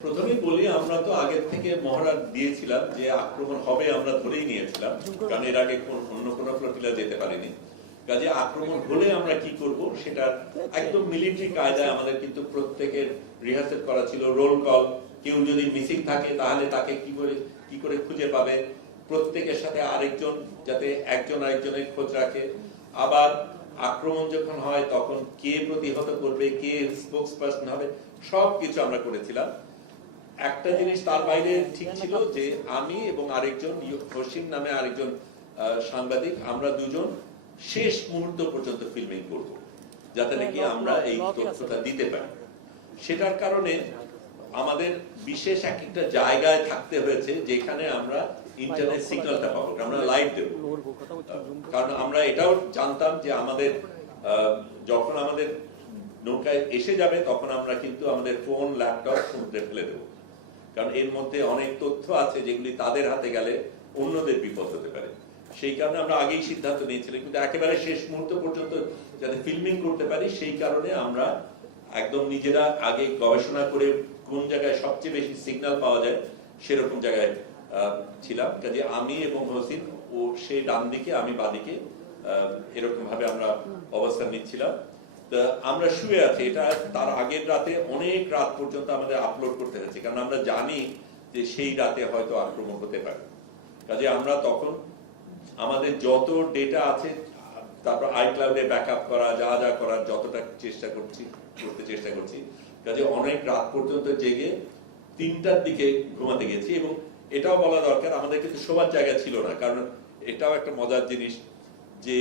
প্রথমেই বলি, আমরা তো আগের থেকে মহড়া দিয়েছিলাম যে আক্রমণ হবে, আমরা ধরেই নিয়েছিলাম, কারণ এর আগে অন্য কোনো ফ্লোটিলা যেতে পারেনি। কাজে আক্রমণ হলে আমরা কি করব সেটা একদম মিলিটারি কায়দায় আমাদের কিন্তু প্রত্যেকের রিহার্সেল করা ছিল। রোল কল, কেউ যদি মিসিং থাকে তাহলে তাকে কি করে খুঁজে পাবে, প্রত্যেকের সাথে আরেকজন যাতে একজন আরেকজনের খোঁজ রাখে। আবার আক্রমণ যখন হয় তখন কে প্রতিহত করবে, কে স্পোক্স পার্সন হবে, সব কিছু আমরা করেছিলাম। একটা জিনিস তার বাইরে ঠিক ছিল যে আমি এবং আরেকজন হসিম নামে আরেকজন সাংবাদিক, আমরা দুজন শেষ মুহূর্ত পর্যন্ত ফিল্মিং করব, যাতে নাকি আমরা এই তথ্যটা দিতে পারি। সেটার কারণে আমাদের বিশেষ একটা জায়গায় থাকতে হয়েছে যেখানে আমরা ইন্টারনেট সিগন্যালটা পাবো, আমরা লাইভ দেব। কারণ আমরা এটাও জানতাম যে আমাদের যখন আমাদের নৌকায় এসে যাবে তখন আমরা কিন্তু আমাদের ফোন ল্যাপটপ সমুদ্রে ফেলে দেবো, কারণ এর মধ্যে অনেক তথ্য আছে যেগুলি তাদের হাতে গেলে অন্যদের বিপদ হতে পারে। সেই কারণে আমরা আগেই সিদ্ধান্ত নিয়েছিলাম, কিন্তু একেবারে শেষ মুহূর্ত পর্যন্ত যাতে ফিল্মিং করতে পারি সেই কারণে আমরা একদম নিজেরা আগে গবেষণা করে কোন জায়গায় সবচেয়ে বেশি সিগন্যাল পাওয়া যায় সেরকম জায়গায় ছিলাম। কাজে আমি এবং হসিন, ও সে ডান দিকে আমি বাদিকে, এরকম ভাবে আমরা অবস্থান নিচ্ছিলাম। আমরা শুয়ে আছি, এটা তার আগের রাতে অনেক রাত পর্যন্ত আমাদের আপলোড করতে হয়েছে, কারণ আমরা জানি যে সেই রাতে হয়তো আক্রমণ হতে পারে। কাজে আমরা তখন আমাদের যত ডেটা আছে, তারপর আইক্লাউডে ব্যাকআপ করা, যা যা করার যতটা করতে চেষ্টা করছি। কাজে অনেক রাত পর্যন্ত জেগে 3টার দিকে ঘুমাতে গেছি। এবং এটাও বলা দরকার, আমাদের কিন্তু শোবার জায়গা ছিল না, কারণ এটাও একটা মজার জিনিস যে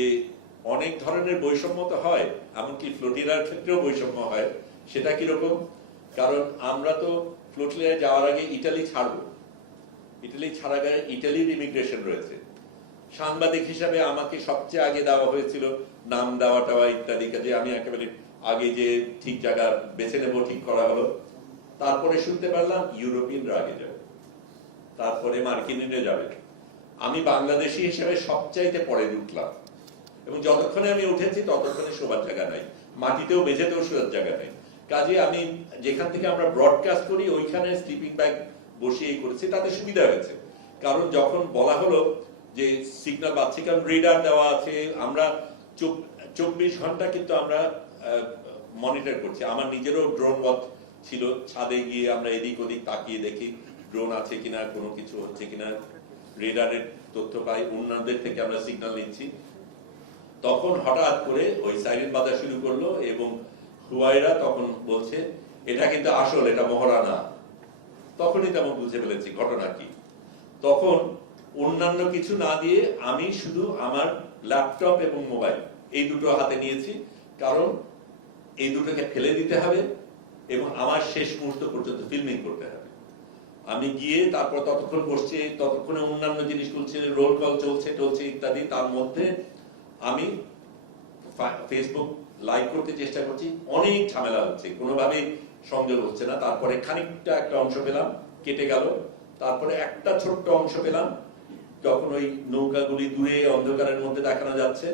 অনেক ধরনের বৈষম্য তো হয়, এমনকি ফ্লোটিলার ক্ষেত্রেও বৈষম্য হয়। সেটা কিরকম? কারণ আমরা তো ফ্লোটিলায় যাওয়ার আগে ইটালি ছাড়বো, ইটালি ছাড়ার আগে ইটালির ইমিগ্রেশন রয়েছে। সাংবাদিক হিসাবে আমাকে সবচেয়ে আগে দেওয়া হয়েছিল নাম দেওয়া টাওয়া ইত্যাদি। কাজে আমি একেবারে আগে যে ঠিক জায়গা বেছে নেবো ঠিক করা হলো। তারপরে শুনতে পারলাম ইউরোপিয়ানরা আগে যাবে, তারপরে মার্কিনিরা যাবে। আমি বাংলাদেশি হিসেবে সবচাইতে পরে উঠলাম, এবং যতক্ষণে আমি উঠেছি ততক্ষণে শোবার জায়গা নাই, মাটিতেও বেঁচেতেও শোবার জায়গা নেই। কাজে আমি যেখান থেকে আমরা ব্রডকাস্ট করি ওইখানে স্লিপিং ব্যাগ বসিয়ে করেছি, তাতে সুবিধা হয়েছে। কারণ যখন বলা হলো যে সিগন্যাল পাচ্ছি, কারণ রেডার দেওয়া আছে, আমরা 24 ঘন্টা কিন্তু আমরা মনিটর করছি। আমার নিজেরও ড্রোন ওয়াচ ছিল, ছাদে গিয়ে আমরা এদিক ওদিক তাকিয়ে দেখি ড্রোন আছে কিনা, কোনো কিছু হচ্ছে কিনা, রেডারের তথ্য পাই, অন্যদের থেকে আমরা সিগন্যাল নিচ্ছি। তখন হঠাৎ করে ওই সাইরেন বাজা শুরু করলো, এবং হুয়াইরা তখন বলছে এটা কিন্তু আসল, এটা মহড়া না। তখনই তেমন বুঝে ফেলেছি ঘটনা কি। তখন অন্যান্য কিছু না দিয়ে আমি শুধু আমার ল্যাপটপ এবং মোবাইল এই দুটো হাতে নিয়েছি, কারণ এই দুটোকে ফেলে দিতে হবে এবং আমার শেষ মুহূর্ত পর্যন্ত ফিল্মিং করতে হবে। আমি গিয়ে তারপর ততক্ষণ বসছি, ততক্ষণে অন্যান্য জিনিস চলছে, রোল কল চলছে ইত্যাদি। তার মধ্যে আমি ফেসবুক লাইভ করতে চেষ্টা করছি, অনেক ঝামেলা হচ্ছে, কোনোভাবেই সংযোগ হচ্ছে না। তারপরে খানিকটা একটা অংশ পেলাম, কেটে গেল। তারপরে একটা ছোট্ট অংশ পেলাম, যখন ওই নৌকাগুলি দূরে অন্ধকারের মধ্যে দেখানো যাচ্ছে।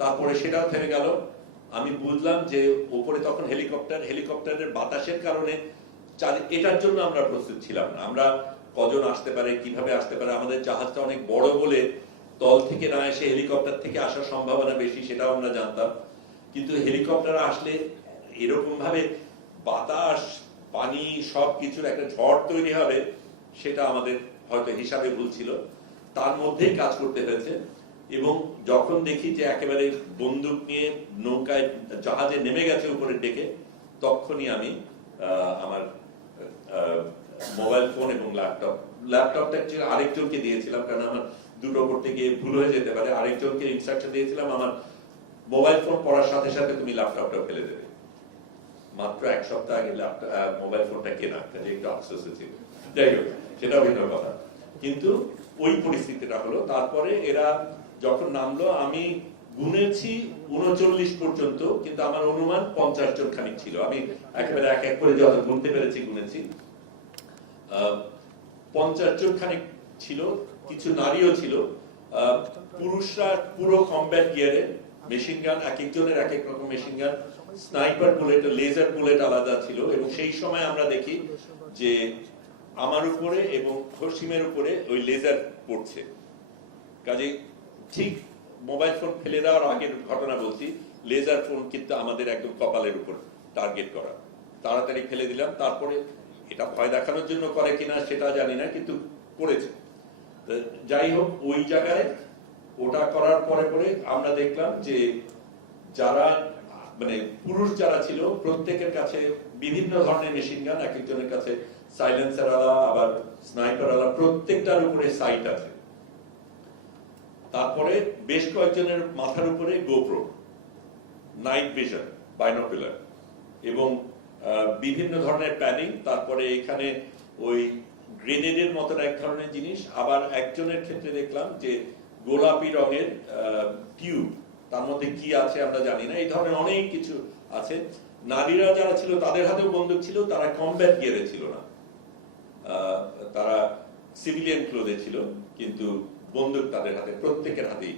তারপরে সেটাও থেমে গেল। আমি বুঝলাম যে উপরে তখন হেলিকপ্টারের বাতাসের কারণে এটার জন্য আমরা প্রস্তুত ছিলাম না। আমরা কজন আসতে পারে, কিভাবে আসতে পারে, আমাদের জাহাজটা অনেক বড় বলে তল থেকে না এসে হেলিকপ্টার থেকে আসার সম্ভাবনা বেশি, সেটাও আমরা জানতাম। কিন্তু হেলিকপ্টার আসলে এরকম ভাবে বাতাস, পানি, সবকিছুর একটা ঝড় তৈরি হবে, সেটা আমাদের হয়তো হিসাবে ভুল ছিল। তার মধ্যেই কাজ করতে হয়েছে। এবং যখন দেখি যে একেবারে বন্দুক নিয়ে নৌকায় জাহাজে নেমে গেছে উপরের ডেকে, তখনই আমি আমার মোবাইল ফোন এবং ল্যাপটপটা আরেকজনকে দিয়েছিলাম, কারণ আমার দুটো করতে গিয়ে ভুল হয়ে যেতে পারে। আরেকজনকে ইনস্ট্রাকশন দিয়েছিলাম, আমার মোবাইল ফোন পড়ার সাথে সাথে তুমি ল্যাপটপটা ফেলে দেবে। মাত্র 1 সপ্তাহ আগে মোবাইল ফোনটা কেনা, কাজে একটু আফসোস হয়েছিল। যাই হোক, সেটা ভিন্ন কথা। কিন্তু ওই পরিস্থিতিটা হলো। তারপরে এরা যখন নামলো, আমি গুনেছি 39 পর্যন্ত, কিন্তু আমার অনুমান 50 জন খানিক ছিল। আমি একেবারে এক এক করে যত গুনতে পেরেছি গুনেছি, 50 জন খানিক ছিল। কিছু নারীও ছিল। পুরুষরা পুরো কমব্যাট গিয়ারে, মেশিন গান, এক একজনের এক এক রকম machine gun, sniper bullet, laser bullet আলাদা ছিল, এবং সেই সময় আমরা দেখি যে আমার উপরে এবং খসিমের উপরে ওই লেজার পড়ছে। কাজে ঠিক মোবাইল ফোন ফেলে দেওয়ার আগের ঘটনা বলছি, লেজার ফোন কিন্তু আমাদের একদম কপালের উপর টার্গেট করা, তাড়াতাড়ি ফেলে দিলাম। তারপরে এটা ভয় দেখানোর জন্য করে কিনা সেটা জানি না, কিন্তু করেছে। যাই হোক, ওই জায়গায় ওটা করার পরে পরে আমরা দেখলাম যে যারা মানে পুরুষ যারা ছিল প্রত্যেকের কাছে বিভিন্ন ধরনের মেশিন গান, এক একজনের কাছে সাইলেন্সার আলা, আবার স্নাইপার আলা, প্রত্যেকটার উপরে সাইট আছে। তারপরে বেশ কয়েকজনের মাথার উপরে গোপ্রো, নাইট ভিশন, বাইনোকুলার, এবং বিভিন্ন ধরনের প্যানিং। তারপরে এখানে ওই গ্রেনেডের মতন এক ধরনের জিনিস, আবার একজনের ক্ষেত্রে দেখলাম যে গোলাপি রঙের টিউব, তার মধ্যে কি আছে আমরা জানি না, এই ধরনের অনেক কিছু আছে। নারীরা যারা ছিল তাদের হাতেও বন্দুক ছিল, তারা কমব্যাট গিয়ারে ছিল না, তারা সিভিলিয়ান ক্লোথে ছিল, কিন্তু বন্দুক তাদের হাতে, প্রত্যেকের হাতেই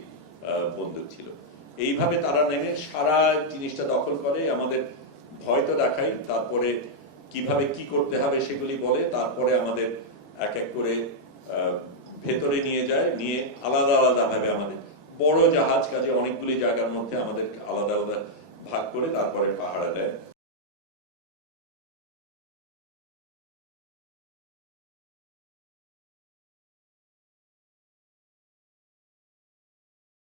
বন্দুক ছিল। এইভাবে তারা নেমে সারা জিনিসটা দখল করে, আমাদের ভয় তো দেখাই, তারপরে কিভাবে কি করতে হবে সেগুলি বলে, তারপরে আমাদের এক এক করে ভেতরে নিয়ে যায়, নিয়ে আলাদা আলাদা ভাবে আমাদের বড় জাহাজ, কাজে অনেকগুলি জায়গার মধ্যে আমাদের আলাদা আলাদা ভাগ করে তারপরে পাহারা দেয়।